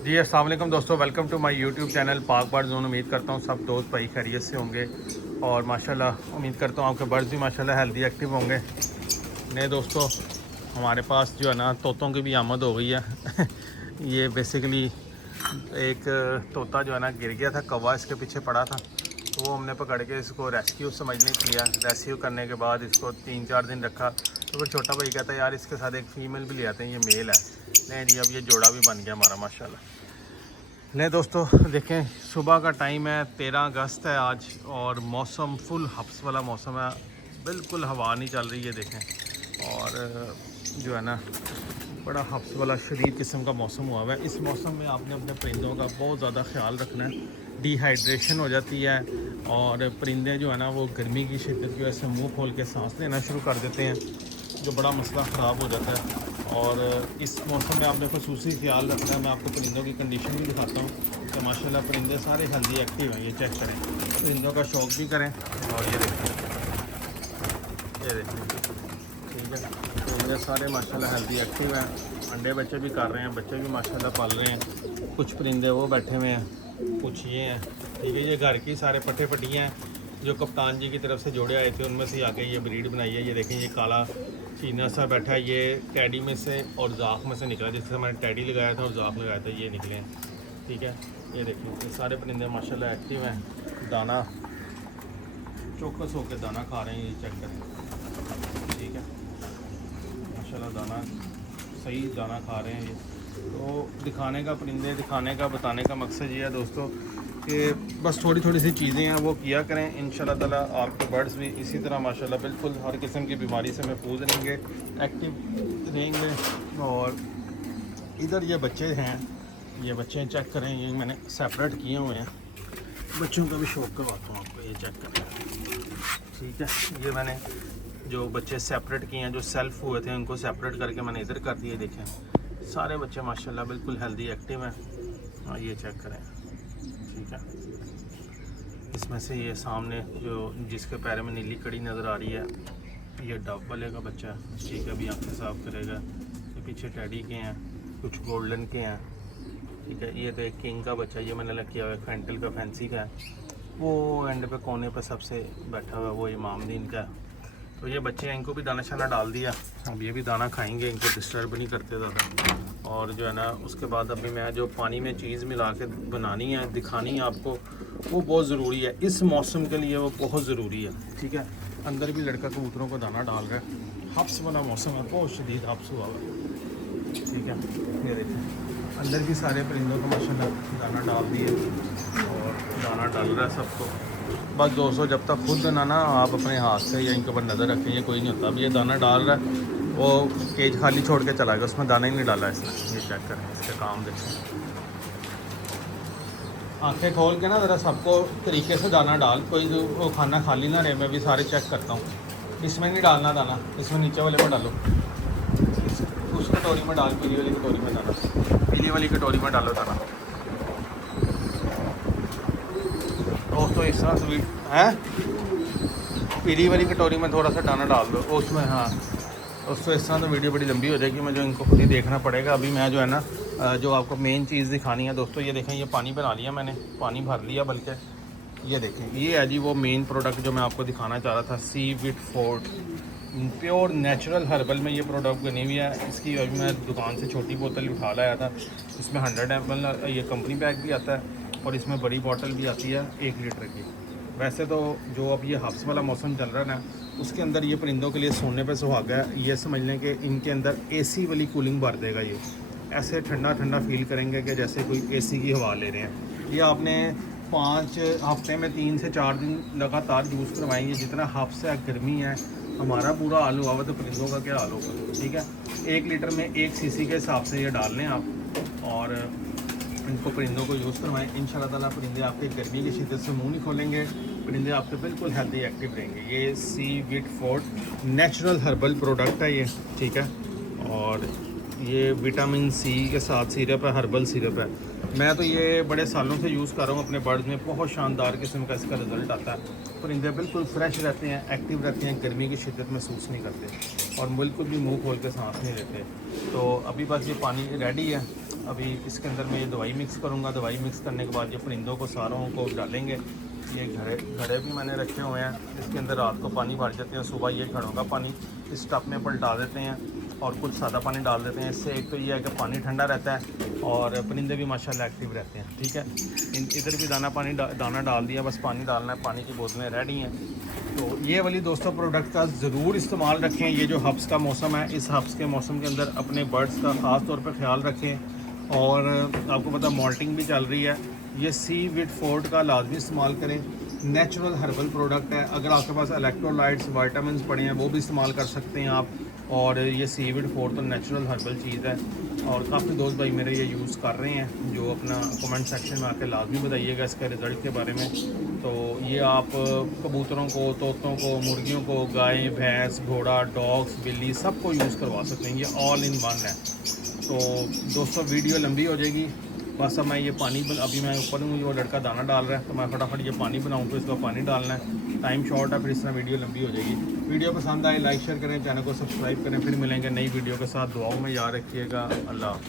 जी अस्सलाम वालेकुम दोस्तों, welcome to my YouTube channel Pak bird zone. उम्मीद करता हूँ सब दोस्त भाई खैरियत से होंगे और माशाल्लाह उम्मीद करता हूँ आपके बर्ड्स भी माशाल्लाह हेल्दी एक्टिव होंगे। नए दोस्तों, हमारे पास जो है ना तोतों की भी आमद हो गई है ये बेसिकली एक तोता जो है ना गिर गया था, कौवा इसके पीछे पड़ा था, तो वो हमने पकड़ के इसको रेस्क्यू समझने किया। रेस्क्यू करने के बाद इसको 3-4 दिन रखा, तो फिर छोटा भाई कहता है यार इसके साथ एक फ़ीमेल भी ले आते हैं, ये मेल है। नहीं जी, अब ये जोड़ा भी बन गया हमारा माशाल्लाह। नहीं दोस्तों देखें, सुबह का टाइम है, 13 अगस्त है आज, और मौसम फुल हब्स वाला मौसम है, बिल्कुल हवा नहीं चल रही है देखें। और जो है ना बड़ा हब्स वाला शदीद किस्म का मौसम हुआ हुआ है। इस मौसम में आपने अपने परिंदों का बहुत ज़्यादा ख्याल रखना है। डिहाइड्रेशन हो जाती है और परिंदे जो है ना वो गर्मी की शिद्दत की वजह से मुँह खोल के सांस लेना शुरू कर देते हैं, जो बड़ा मसला ख़राब हो जाता है। और इस मौसम में आपने खसूसी ख्याल रखना है। मैं आपको परिंदों की कंडीशन भी दिखाता हूँ कि माशाल्लाह परिंदे सारे हेल्दी एक्टिव हैं। ये चेक करें, परिंदों का शौक़ भी करें। और ये देखें, ठीक है, परिंदे सारे माशाल्लाह हेल्दी एक्टिव हैं। अंडे बच्चे भी कर रहे हैं, बच्चे भी माशाल्लाह पाल रहे हैं। कुछ परिंदे वो बैठे हुए हैं, कुछ ये हैं, ठीक है। ये घर की सारे पट्टे पट्टियाँ हैं जो कप्तान जी की तरफ से जोड़े आए थे, उनमें से आके ये ब्रीड बनाई है। ये देखें, ये काला चीना सा बैठा है, ये टैडी में से और जाख में से निकला, जिससे मैंने टैडी लगाया था और जाख लगाया था, ये निकले हैं, ठीक है। ये देखिए, ये सारे परिंदे माशाल्लाह एक्टिव हैं। दाना चौकस होकर दाना खा रहे हैं, ये चेक करें, ठीक है। माशाल्लाह दाना सही दाना खा रहे हैं ये। तो दिखाने का, परिंदे दिखाने का, बताने का मकसद ये है दोस्तों कि बस थोड़ी थोड़ी सी चीज़ें हैं वो किया करें। इंशाल्लाह ताला आपके बर्ड्स भी इसी तरह माशाल्लाह बिल्कुल हर किस्म की बीमारी से महफूज रहेंगे, एक्टिव रहेंगे। और इधर ये बच्चे हैं, ये बच्चे चेक करें, ये मैंने सेपरेट किए हुए हैं। बच्चों का भी शौक करवाता हूँ आपको, ये चेक करें, ठीक है। ये मैंने जो बच्चे सेपरेट किए हैं, जो सेल्फ हुए थे, उनको सेपरेट करके मैंने इधर कर दिए। देखें, सारे बच्चे माशाल्लाह बिल्कुल हेल्दी एक्टिव हैं। और ये चेक करें, ठीक है। इसमें से ये सामने जो जिसके पैर में नीली कड़ी नज़र आ रही है, ये डब वाले का बच्चा है, ठीक है, अभी आंखें साफ करेगा। ये पीछे टैडी के हैं, कुछ गोल्डन के हैं, ठीक है। ये तो एक किंग का बच्चा, ये मैंने लग किया हुआ है, फेंटल का, फैंसी का है। वो एंड पे कोने पे सबसे बैठा हुआ है, वो इमामदीन का है। तो ये बच्चे हैं, इनको भी दाना शाना डाल दिया, अब ये भी दाना खाएंगे, इनको डिस्टर्ब नहीं करते ज़्यादा। और जो है ना उसके बाद अभी मैं जो पानी में चीज़ मिला के बनानी है, दिखानी है आपको, वो बहुत ज़रूरी है इस मौसम के लिए, वो बहुत ज़रूरी है, ठीक है। अंदर भी लड़का कबूतरों को दाना डाल रहा है, हफ्स वाला मौसम है, बहुत शदीद हफ्स हुआ है, ठीक है। ये देखें, अंदर भी सारे परिंदों को माशाल्लाह दाना डाल दिए और दाना डाल रहा है सबको। बस दोस्तों, जब तक खुद ना आप अपने हाथ से या इनके ऊपर नज़र रखें, ये कोई नहीं होता। अब ये दाना डाल रहा है, वो केज खाली छोड़ के चला गया, उसमें दाना ही नहीं डाला इसने। ये चेक करें, इसके काम देखें, आंखें खोल के ना ज़रा सबको तरीके से दाना डाल, कोई वो खाना खाली ना रहे। मैं भी सारे चेक करता हूँ। इसमें नहीं डालना दाना, इसमें नीचे वाले में डालो, उस कटोरी में डाल, पीली वाली कटोरी में दाना, पीली वाली कटोरी में डालो दाना। दोस्तों इस तरह स्वीट है, पीली वाली कटोरी में थोड़ा सा दाना डाल दो उसमें। हाँ दोस्तों, इस तरह तो वीडियो बड़ी लंबी हो जाएगी, मुझे इनको खुद ही देखना पड़ेगा। अभी मैं जो है ना जो आपको मेन चीज़ दिखानी है दोस्तों, ये देखें, ये पानी बना लिया मैंने, पानी भर लिया, बल्कि ये देखें, ये है जी वो मेन प्रोडक्ट जो मैं आपको दिखाना चाह रहा था। Seaweed fort pure natural herbal में ये प्रोडक्ट बनी हुई है। इसकी अभी मैं दुकान से छोटी बोतल उठा लाया था, इसमें 100 ml ये कंपनी पैक भी आता है और इसमें बड़ी बोतल भी आती है 1 लीटर की। वैसे तो जो अब ये हफ्स वाला मौसम चल रहा है ना, उसके अंदर ये परिंदों के लिए सोने पे सुहागा है। ये समझ लें कि इनके अंदर एसी वाली कूलिंग भर देगा। ये ऐसे ठंडा ठंडा फील करेंगे कि जैसे कोई एसी की हवा ले रहे हैं। ये आपने 5 हफ्ते में 3 से 4 दिन लगातार यूज़ करवाएंगे। जितना हफ्स है, गर्मी है, हमारा पूरा हाल हुआ हुआ, तो परिंदों का क्या हाल होगा, ठीक है। 1 लीटर में 1 सीसी के हिसाब से ये डाल लें आप और इनको परिंदों को यूज़ करवाएं। इंशाल्लाह ताला परिंदे आपके गर्मी की शिद्दत से मुंह नहीं खोलेंगे, परिंदे आपके बिल्कुल हेल्दी एक्टिव रहेंगे। ये seaweed fort natural herbal product है ये, ठीक है। और ये विटामिन सी के साथ सिरप है, हर्बल सिरप है। मैं तो ये बड़े सालों से यूज़ कर रहा हूँ अपने बर्ड्स में, बहुत शानदार किस्म का इसका रिज़ल्ट आता है। परिंदे बिल्कुल फ्रेश रहते हैं, एक्टिव रहते हैं, गर्मी की शिद्दत महसूस नहीं करते और बिल्कुल भी मुंह खोल के सांस नहीं लेते। तो अभी बस ये पानी रेडी है, अभी इसके अंदर मैं ये दवाई मिक्स करूँगा। दवाई मिक्स करने के बाद ये परिंदों को सारों को डालेंगे। ये घड़े भी मैंने रखे हुए हैं, इसके अंदर रात को पानी भर देते हैं, सुबह ये घड़ों का पानी इस टब में पलटा देते हैं और कुछ सादा पानी डाल देते हैं। इससे एक तो ये है कि पानी ठंडा रहता है और परिंदे भी माशाल्लाह एक्टिव रहते हैं। ठीक है, इधर भी दाना डाल दिया, बस पानी डालना है। पानी की बोतलें रेडी हैं। तो ये वाली दोस्तों प्रोडक्ट का ज़रूर इस्तेमाल रखें। ये जो हब्स का मौसम है, इस हब्स के मौसम के अंदर अपने बर्ड्स का ख़ास तौर पर ख्याल रखें। और आपको पता मॉल्टिंग भी चल रही है, ये सीवीड फोर्ट का लाजमी इस्तेमाल करें। नेचुरल हर्बल प्रोडक्ट है, अगर आपके पास इलेक्ट्रोलाइट्स विटामिन्स पड़े हैं वो भी इस्तेमाल कर सकते हैं आप। और ये सीवीड फोर्ट तो नेचुरल हर्बल चीज़ है और काफ़ी दोस्त भाई मेरे ये यूज़ कर रहे हैं, जो अपना कमेंट सेक्शन में आके लाजमी बताइएगा इसके रिज़ल्ट के बारे में। तो ये आप कबूतरों को, तोतों को, मुर्गियों को, गाय, भैंस, घोड़ा, डॉग्स, बिल्ली सबको यूज़ करवा सकते हैं। ये ऑल इन वन है। तो दोस्तों वीडियो लंबी हो जाएगी, बस अब मैं ये पानी अभी मैं ऊपर हूँ, वो लड़का दाना डाल रहा है तो मैं फटाफट ये पानी बनाऊँ, फिर इसका पानी डालना है। टाइम शॉर्ट है, फिर इस तरह वीडियो लंबी हो जाएगी। वीडियो पसंद आए लाइक शेयर करें, चैनल को सब्सक्राइब करें। फिर मिलेंगे नई वीडियो के साथ। दुआओं में याद रखिएगा। अल्लाह हाफ़िज़।